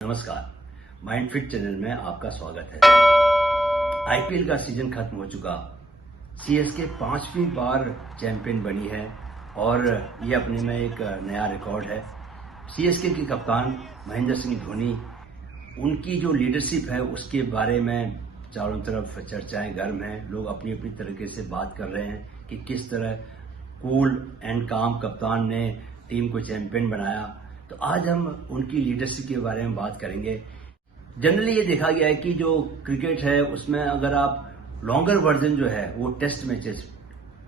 नमस्कार, mind fit channel में आपका स्वागत है। आईपीएल का सीजन खत्म हो चुका। सीएसके 5वीं बार चैंपियन बनी है और ये अपने में एक नया रिकॉर्ड है। सीएसके के कप्तान महेंद्र सिंह धोनी, उनकी जो लीडरशिप है उसके बारे में चारों तरफ चर्चाएं गर्म हैं। लोग अपनी अपनी तरीके से बात कर रहे हैं कि किस तरह कूल एंड काम कप्तान ने टीम को चैंपियन बनाया। तो आज हम उनकी लीडरशिप के बारे में बात करेंगे। जनरली ये देखा गया है कि जो क्रिकेट है उसमें अगर आप लॉन्गर वर्जन जो है वो टेस्ट मैचेस,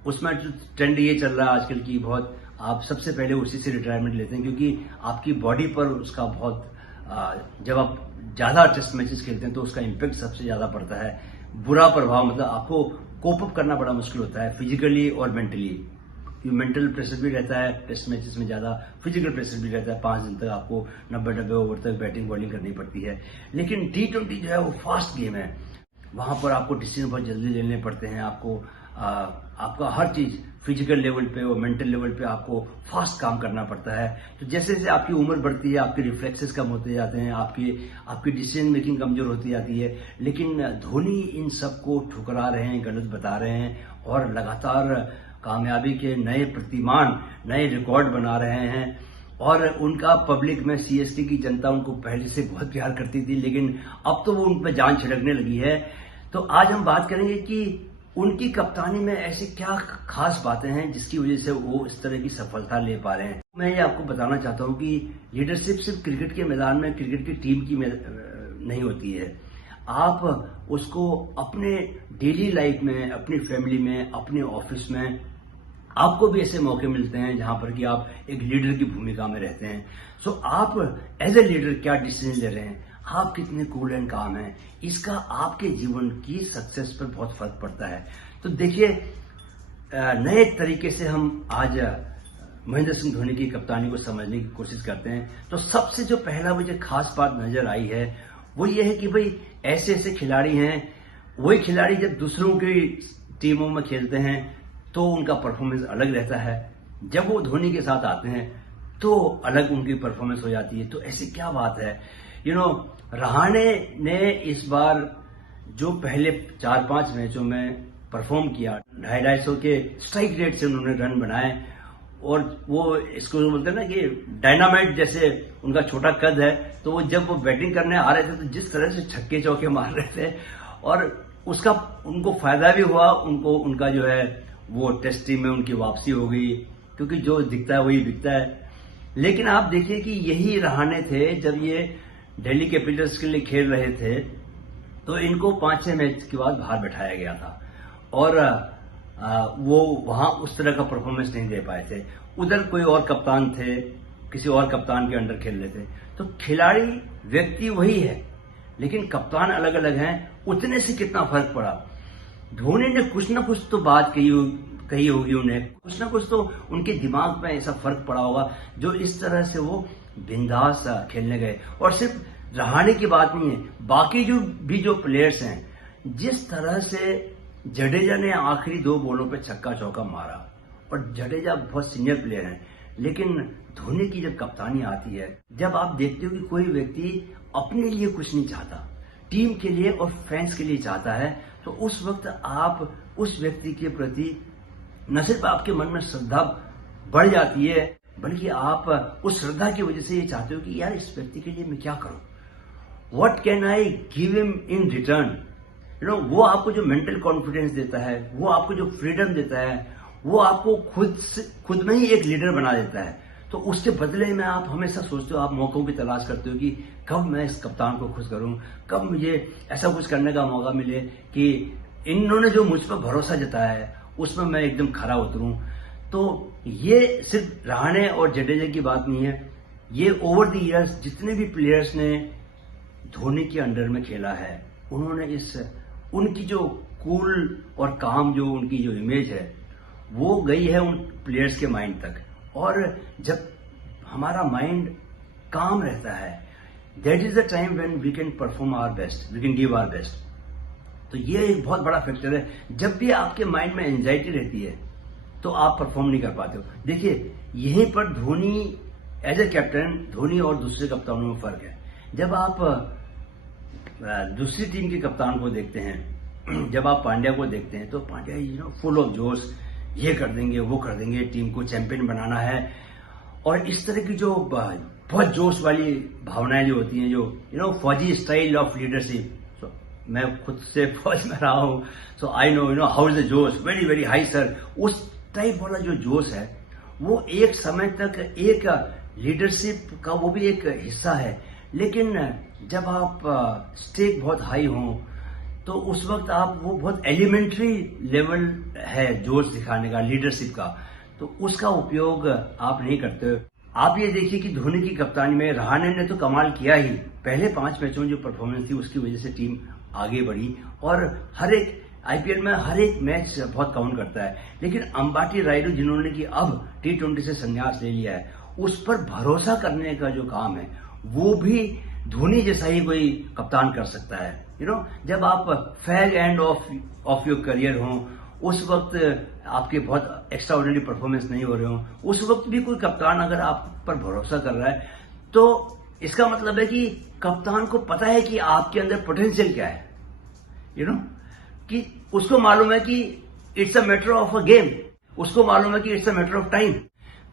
उसमें जो ट्रेंड ये चल रहा है आजकल की, बहुत आप सबसे पहले उसी से रिटायरमेंट लेते हैं क्योंकि आपकी बॉडी पर उसका बहुत जब आप ज्यादा टेस्ट मैचेस खेलते हैं तो उसका इम्पैक्ट सबसे ज्यादा पड़ता है। बुरा प्रभाव, मतलब आपको कोप अप करना बड़ा मुश्किल होता है फिजिकली और मेंटली। मेंटल प्रेशर भी रहता है टेस्ट मैचेस में, ज्यादा फिजिकल प्रेशर भी रहता है। 5 दिन तक आपको 90 ओवर तक बैटिंग बॉलिंग करनी पड़ती है। लेकिन T20 जो है वो फास्ट गेम है, वहां पर आपको डिसीजन बहुत जल्दी लेने पड़ते हैं। आपको आपका हर चीज फिजिकल लेवल पे और मेंटल लेवल पे आपको फास्ट काम करना पड़ता है। तो जैसे जैसे आपकी उम्र बढ़ती है आपके रिफ्लेक्सेस कम होते जाते हैं, आपकी डिसीजन मेकिंग कमजोर होती जाती है। लेकिन धोनी इन सबको ठुकरा रहे हैं, गलत बता रहे हैं और लगातार कामयाबी के नए प्रतिमान, नए रिकॉर्ड बना रहे हैं। और उनका पब्लिक में सीएसके की जनता उनको पहले से बहुत प्यार करती थी, लेकिन अब तो वो उन पर जान छिड़कने लगी है। तो आज हम बात करेंगे कि उनकी कप्तानी में ऐसी क्या खास बातें हैं जिसकी वजह से वो इस तरह की सफलता ले पा रहे हैं। मैं ये आपको बताना चाहता हूं कि लीडरशिप सिर्फ क्रिकेट के मैदान में, क्रिकेट की टीम की नहीं होती है। आप उसको अपने डेली लाइफ में, अपनी फैमिली में, अपने ऑफिस में आपको भी ऐसे मौके मिलते हैं जहां पर कि आप एक लीडर की भूमिका में रहते हैं। सो आप एज ए लीडर क्या डिसीजन ले रहे हैं, आप कितने कूल एंड काम हैं, इसका आपके जीवन की सक्सेस पर बहुत फर्क पड़ता है। तो देखिए, नए तरीके से हम आज महेंद्र सिंह धोनी की कप्तानी को समझने की कोशिश करते हैं। तो सबसे जो पहला मुझे खास बात नजर आई है वो ये है कि भाई ऐसे ऐसे खिलाड़ी हैं, वही खिलाड़ी जब दूसरों की टीमों में खेलते हैं तो उनका परफॉर्मेंस अलग रहता है। जब वो धोनी के साथ आते हैं तो अलग उनकी परफॉर्मेंस हो जाती है। तो ऐसी क्या बात है, रहाणे ने इस बार जो पहले 4-5 मैचों में परफॉर्म किया, 250 के स्ट्राइक रेट से उन्होंने रन बनाए और वो इसको बोलते हैं ना कि डायनामाइट जैसे उनका छोटा कद है। तो वो जब वो बैटिंग करने आ रहे थे तो जिस तरह से छक्के चौके मार रहे थे और उसका उनको फायदा भी हुआ। उनका जो है वो टेस्ट टीम में उनकी वापसी हो गई, क्योंकि जो दिखता है वही बिकता है। लेकिन आप देखिए कि यही रहाणे थे जब ये दिल्ली कैपिटल्स के लिए खेल रहे थे तो इनको 5-6 मैच के बाद बाहर बैठाया गया था और वो वहां उस तरह का परफॉर्मेंस नहीं दे पाए थे। उधर कोई और कप्तान थे, किसी और कप्तान के अंडर खेल रहे थे। तो खिलाड़ी व्यक्ति वही है लेकिन कप्तान अलग अलग हैं। उतने से कितना फर्क पड़ा। धोनी ने कुछ ना कुछ तो बात कही होगी, उन्हें कुछ ना कुछ तो उनके दिमाग में ऐसा फर्क पड़ा होगा जो इस तरह से वो बिंदास खेलने गए। और सिर्फ रहाणे की बात नहीं है, बाकी जो प्लेयर्स हैं, जिस तरह से जडेजा ने आखिरी 2 बॉलों पे छक्का चौका मारा, और जडेजा बहुत सीनियर प्लेयर हैं, लेकिन धोनी की जब कप्तानी आती है, जब आप देखते हो कि कोई व्यक्ति अपने लिए कुछ नहीं चाहता, टीम के लिए और फैंस के लिए चाहता है, तो उस वक्त आप उस व्यक्ति के प्रति न सिर्फ आपके मन में श्रद्धा बढ़ जाती है, बल्कि आप उस श्रद्धा की वजह से ये चाहते हो कि यार इस व्यक्ति के लिए मैं क्या करूं, what can I give him in return. वो आपको जो मेंटल कॉन्फिडेंस देता है, वो आपको जो फ्रीडम देता है, वो आपको खुद में ही एक लीडर बना देता है। तो उसके बदले में आप हमेशा सोचते हो, आप मौकों की तलाश करते हो कि कब मैं इस कप्तान को खुश करूं, कब मुझे ऐसा कुछ करने का मौका मिले कि इन्होंने जो मुझ पर भरोसा जताया है उसमें मैं एकदम खरा उतरूं। तो ये सिर्फ रहाणे और जडेजा की बात नहीं है, ये ओवर द ईयर्स जितने भी प्लेयर्स ने धोनी के अंडर में खेला है, उन्होंने उनकी जो कूल और काम, जो उनकी जो इमेज है, वो गई है उन प्लेयर्स के माइंड तक। और जब हमारा माइंड काम रहता है, that is the time when we can perform our best, we can give our best. तो ये एक बहुत बड़ा फैक्टर है। जब भी आपके माइंड में एंजाइटी रहती है तो आप परफॉर्म नहीं कर पाते हो। देखिए, यहीं पर Dhoni as a captain, Dhoni और दूसरे कप्तानों में फर्क है। जब आप दूसरी टीम के कप्तान को देखते हैं, जब आप पांड्या को देखते हैं तो पांड्या फुल ऑफ जोश, ये कर देंगे वो कर देंगे, टीम को चैंपियन बनाना है। और इस तरह की जो बहुत जोश वाली भावनाएं जो होती हैं, जो फौजी स्टाइल ऑफ लीडरशिप, मैं खुद से फौज में रहा हूं, so I know how is the जोश, वेरी वेरी हाई सर। उस टाइप वाला जो जोश है वो एक समय तक एक लीडरशिप का वो भी एक हिस्सा है, लेकिन जब आप स्टेक बहुत हाई हों तो उस वक्त आप वो बहुत एलिमेंट्री लेवल है जोश दिखाने का, लीडरशिप का, तो उसका उपयोग आप नहीं करते। आप ये देखिए कि धोनी की कप्तानी में रहाणे ने तो कमाल किया ही, पहले 5 मैचों में जो परफॉर्मेंस थी उसकी वजह से टीम आगे बढ़ी और हर एक आईपीएल में हर एक मैच बहुत काउंट करता है। लेकिन अंबाटी रायडू जिन्होंने कि अब T20 से संन्यास ले लिया है, उस पर भरोसा करने का जो काम है वो भी धोनी जैसा ही कोई कप्तान कर सकता है। जब आप fag end of your career हो, उस वक्त आपके बहुत एक्स्ट्राऑर्डिनरी परफॉर्मेंस नहीं हो रहे हो, उस वक्त भी कोई कप्तान अगर आप पर भरोसा कर रहा है तो इसका मतलब है कि कप्तान को पता है कि आपके अंदर पोटेंशियल क्या है, कि उसको मालूम है कि it's a matter of a game, उसको मालूम है कि it's a matter of time.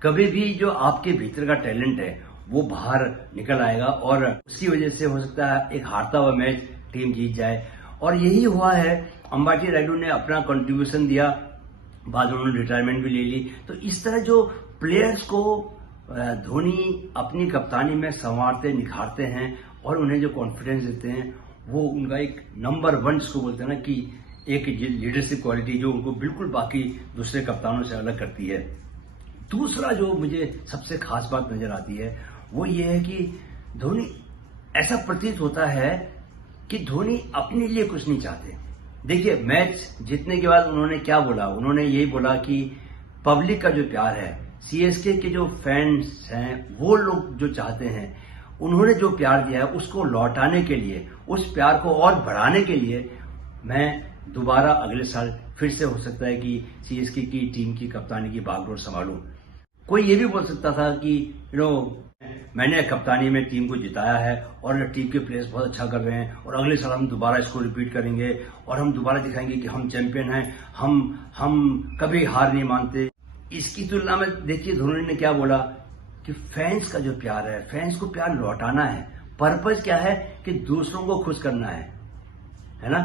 कभी भी जो आपके भीतर का टैलेंट है वो बाहर निकल आएगा और उसकी वजह से हो सकता है एक हारता हुआ मैच टीम जीत जाए। और यही हुआ है, अंबाटी रायडू ने अपना कंट्रीब्यूशन दिया, बाद में उन्होंने रिटायरमेंट भी ले ली। तो इस तरह जो प्लेयर्स को धोनी अपनी कप्तानी में संवारते निखारते हैं और उन्हें जो कॉन्फिडेंस देते हैं, वो उनका एक नंबर 1 जिसको बोलते हैं ना कि एक लीडरशिप क्वालिटी जो उनको बिल्कुल बाकी दूसरे कप्तानों से अलग करती है। दूसरा जो मुझे सबसे खास बात नजर आती है वो ये है कि धोनी, ऐसा प्रतीत होता है कि धोनी अपने लिए कुछ नहीं चाहते। देखिए, मैच जीतने के बाद उन्होंने क्या बोला, उन्होंने यही बोला कि पब्लिक का जो प्यार है, सीएसके के जो फैंस हैं, वो लोग जो चाहते हैं, उन्होंने जो प्यार दिया है उसको लौटाने के लिए, उस प्यार को और बढ़ाने के लिए मैं दोबारा अगले साल फिर से हो सकता है कि सीएसके की टीम की कप्तानी की बागडोर संभालूं। कोई ये भी बोल सकता था कि मैंने कप्तानी में टीम को जिताया है और टीम के प्लेयर्स बहुत अच्छा कर रहे हैं और अगले साल हम दोबारा इसको रिपीट करेंगे और हम दोबारा दिखाएंगे कि हम चैंपियन हैं, हम कभी हार नहीं मानते। इसकी तुलना में देखिए धोनी ने क्या बोला कि फैंस का जो प्यार है, फैंस को प्यार लौटाना है। पर्पज क्या है कि दूसरों को खुश करना है ना।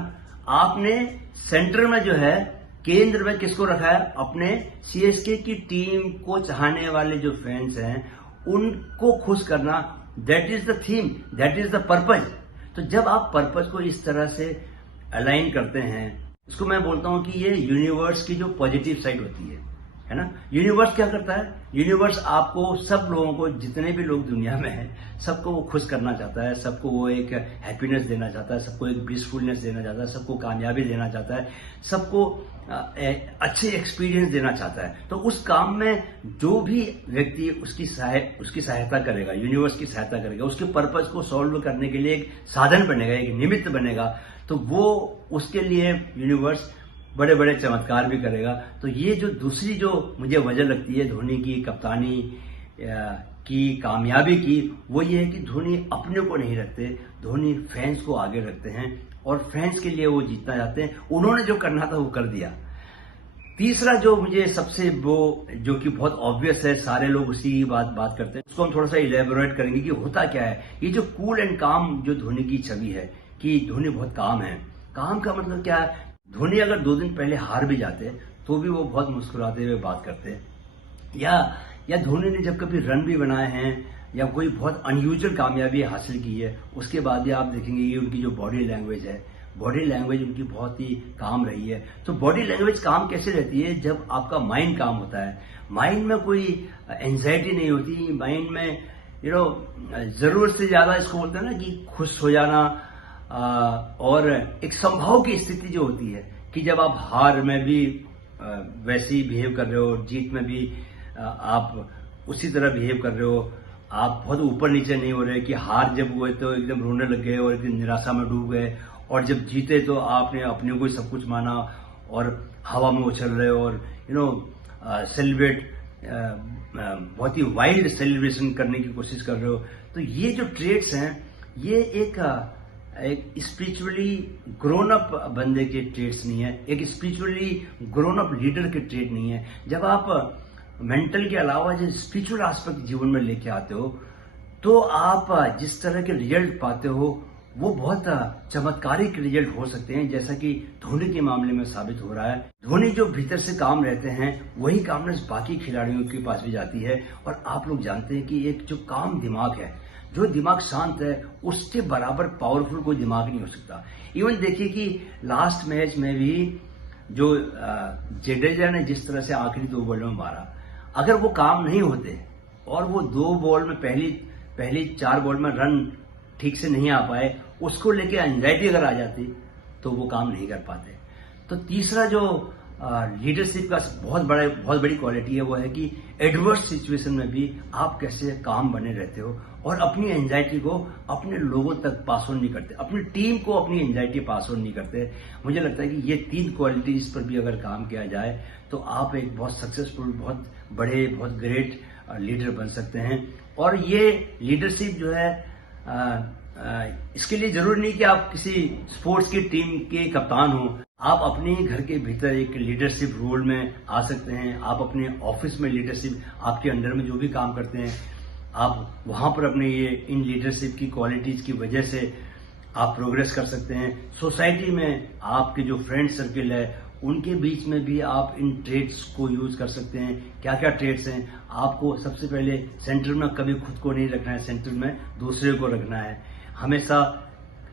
आपने सेंटर में जो है, केंद्र में किसको रखा है? अपने सीएसके की टीम को चाहने वाले जो फैंस हैं उनको खुश करना। That is the theme, that is the purpose. तो जब आप पर्पज को इस तरह से अलाइन करते हैं, इसको मैं बोलता हूं कि ये यूनिवर्स की जो पॉजिटिव साइड होती है ना। यूनिवर्स क्या करता है? यूनिवर्स आपको, सब लोगों को, जितने भी लोग दुनिया में हैं, सबको वो खुश करना चाहता है, सबको वो एक हैप्पीनेस देना चाहता है, सबको एक ब्लिसफुलनेस देना चाहता है, सबको कामयाबी देना चाहता है, सबको अच्छे एक्सपीरियंस देना चाहता है। तो उस काम में जो भी व्यक्ति उसकी सहायता करेगा, यूनिवर्स की सहायता करेगा, उसके पर्पज को सॉल्व करने के लिए एक साधन बनेगा, एक निमित्त बनेगा, तो वो उसके लिए यूनिवर्स बड़े बड़े चमत्कार भी करेगा। तो ये जो दूसरी जो मुझे वजह लगती है धोनी की कप्तानी की कामयाबी की, वो ये है कि धोनी अपने को नहीं रखते, धोनी फैंस को आगे रखते हैं और फैंस के लिए वो जीतना चाहते हैं। उन्होंने जो करना था वो कर दिया। तीसरा जो मुझे सबसे वो जो कि बहुत ऑब्वियस है, सारे लोग उसी की बात करते हैं, उसको हम थोड़ा सा इलेबोरेट करेंगे कि होता क्या है। ये जो कूल एंड काम जो धोनी की छवि है कि धोनी बहुत काम है। काम का मतलब क्या है? धोनी अगर 2 दिन पहले हार भी जाते तो भी वो बहुत मुस्कुराते हुए बात करते, या धोनी ने जब कभी रन भी बनाए हैं या कोई बहुत अनयूजुअल कामयाबी हासिल की है, उसके बाद भी आप देखेंगे कि उनकी जो बॉडी लैंग्वेज है, बॉडी लैंग्वेज उनकी बहुत ही काम रही है। तो बॉडी लैंग्वेज काम कैसे रहती है? जब आपका माइंड काम होता है, माइंड में कोई एंजाइटी नहीं होती, माइंड में जरूरत से ज्यादा, इसको बोलते हैं ना कि खुश हो जाना, और एक संभाव की स्थिति जो होती है कि जब आप हार में भी वैसे ही बिहेव कर रहे हो, जीत में भी आप उसी तरह बिहेव कर रहे हो, आप बहुत ऊपर नीचे नहीं हो रहे कि हार जब हुए तो एकदम रोने लग गए और एकदम निराशा में डूब गए, और जब जीते तो आपने अपने को ही सब कुछ माना और हवा में उछल रहे हो और सेलिब्रेट, बहुत ही वाइल्ड सेलिब्रेशन करने की कोशिश कर रहे हो। तो ये जो ट्रेट्स हैं ये एक स्पिरिचुअली ग्रोन अप बंदे के ट्रेड्स नहीं है, एक स्पिरिचुअली ग्रोन अप लीडर के ट्रेड नहीं है। जब आप मेंटल के अलावा जो स्पिरिचुअल एस्पेक्ट जीवन में लेके आते हो तो आप जिस तरह के रिजल्ट पाते हो वो बहुत चमत्कारिक रिजल्ट हो सकते हैं, जैसा कि धोनी के मामले में साबित हो रहा है। धोनी जो भीतर से काम रहते हैं वही कामनेस बाकी खिलाड़ियों के पास भी जाती है। और आप लोग जानते हैं कि एक जो काम दिमाग है, जो दिमाग शांत है, उसके बराबर पावरफुल कोई दिमाग नहीं हो सकता। इवन देखिए कि लास्ट मैच में भी जो जडेजा ने जिस तरह से आखिरी 2 बॉल में मारा, अगर वो काम नहीं होते और वो 2 बॉल में पहली 4 बॉल में रन ठीक से नहीं आ पाए, उसको लेके एंजाइटी अगर आ जाती तो वो काम नहीं कर पाते। तो तीसरा जो लीडरशिप का बहुत बड़ी क्वालिटी है वो है कि एडवर्स सिचुएशन में भी आप कैसे काम बने रहते हो और अपनी एंजाइटी को अपने लोगों तक पास ऑन नहीं करते, अपनी टीम को अपनी एंजाइटी पास ऑन नहीं करते। मुझे लगता है कि ये 3 क्वालिटीज पर भी अगर काम किया जाए तो आप एक बहुत सक्सेसफुल, बहुत बड़े, बहुत ग्रेट लीडर बन सकते हैं। और ये लीडरशिप जो है इसके लिए जरूरी नहीं कि आप किसी स्पोर्ट्स की टीम के कप्तान हो, आप अपने घर के भीतर एक लीडरशिप रोल में आ सकते हैं। आप अपने ऑफिस में लीडरशिप, आपके अंडर में जो भी काम करते हैं, आप वहां पर अपने ये इन लीडरशिप की क्वालिटीज की वजह से आप प्रोग्रेस कर सकते हैं। सोसाइटी में आपके जो फ्रेंड सर्किल है उनके बीच में भी आप इन ट्रेड्स को यूज कर सकते हैं। क्या क्या ट्रेड्स हैं? आपको सबसे पहले सेंटर में कभी खुद को नहीं रखना है, सेंटर में दूसरे को रखना है। हमेशा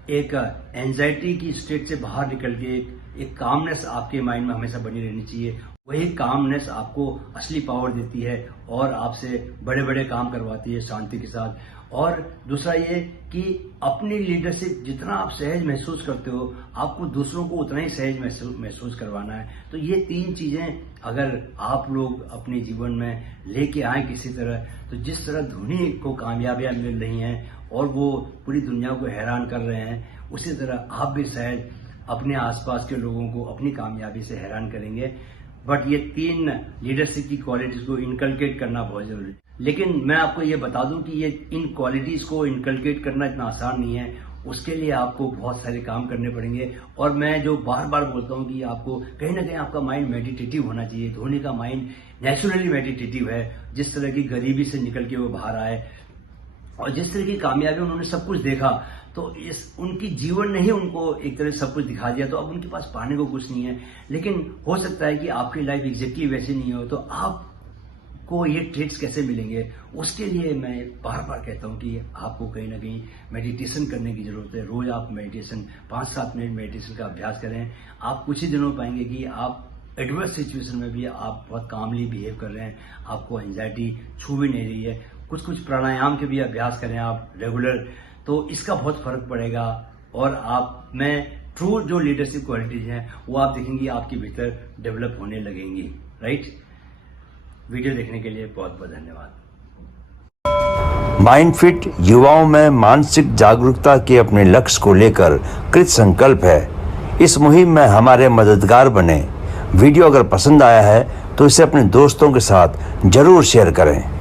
एक एंजाइटी की स्टेट से बाहर निकल के एक कामनेस आपके माइंड में हमेशा बनी रहनी चाहिए। वही कामनेस आपको असली पावर देती है और आपसे बड़े बड़े काम करवाती है शांति के साथ। और दूसरा ये कि अपनी लीडरशिप जितना आप सहज महसूस करते हो, आपको दूसरों को उतना ही सहज महसूस करवाना है। तो ये 3 चीजें अगर आप लोग अपने जीवन में लेके आए किसी तरह, तो जिस तरह धोनी को कामयाबियां मिल रही हैं और वो पूरी दुनिया को हैरान कर रहे हैं, उसी तरह आप भी शायद अपने आसपास के लोगों को अपनी कामयाबी से हैरान करेंगे। बट ये 3 लीडरशिप की क्वालिटीज को इनकलकेट करना बहुत जरूरी है। लेकिन मैं आपको ये बता दूं कि ये इन क्वालिटीज को इनकलकेट करना इतना आसान नहीं है, उसके लिए आपको बहुत सारे काम करने पड़ेंगे। और मैं जो बार बार बोलता हूं कि आपको कहीं ना कहीं आपका माइंड मेडिटेटिव होना चाहिए। धोनी का माइंड नेचुरली मेडिटेटिव है। जिस तरह की गरीबी से निकल के वो बाहर आए और जिस तरह की कामयाबी उन्होंने सब कुछ देखा, तो उनकी जीवन ने ही उनको एक तरह सब कुछ दिखा दिया। तो अब उनके पास पाने को कुछ नहीं है। लेकिन हो सकता है कि आपकी लाइफ एग्जैक्टली वैसी नहीं हो, तो आपको ये ट्रेड्स कैसे मिलेंगे, उसके लिए मैं बार बार कहता हूं कि आपको कहीं ना कहीं मेडिटेशन करने की जरूरत है। रोज आप मेडिटेशन 5-7 मिनट मेडिटेशन का अभ्यास करें। आप कुछ ही दिनों पाएंगे कि आप एडवर्स सिचुएशन में भी आप बहुत कामली बिहेव कर रहे हैं, आपको एंजाइटी छू भी नहीं रही है। कुछ प्राणायाम के भी अभ्यास करें आप रेगुलर, तो इसका बहुत फर्क पड़ेगा। और आप में ट्रू जो लीडरशिप क्वालिटीज हैं वो आप देखेंगे आपके भीतर डेवलप होने लगेंगी। राइट? वीडियो देखने के लिए बहुत बहुत धन्यवाद। माइंडफिट युवाओं में मानसिक जागरूकता के अपने लक्ष्य को लेकर कृत संकल्प है। इस मुहिम में हमारे मददगार बने। वीडियो अगर पसंद आया है तो इसे अपने दोस्तों के साथ जरूर शेयर करें।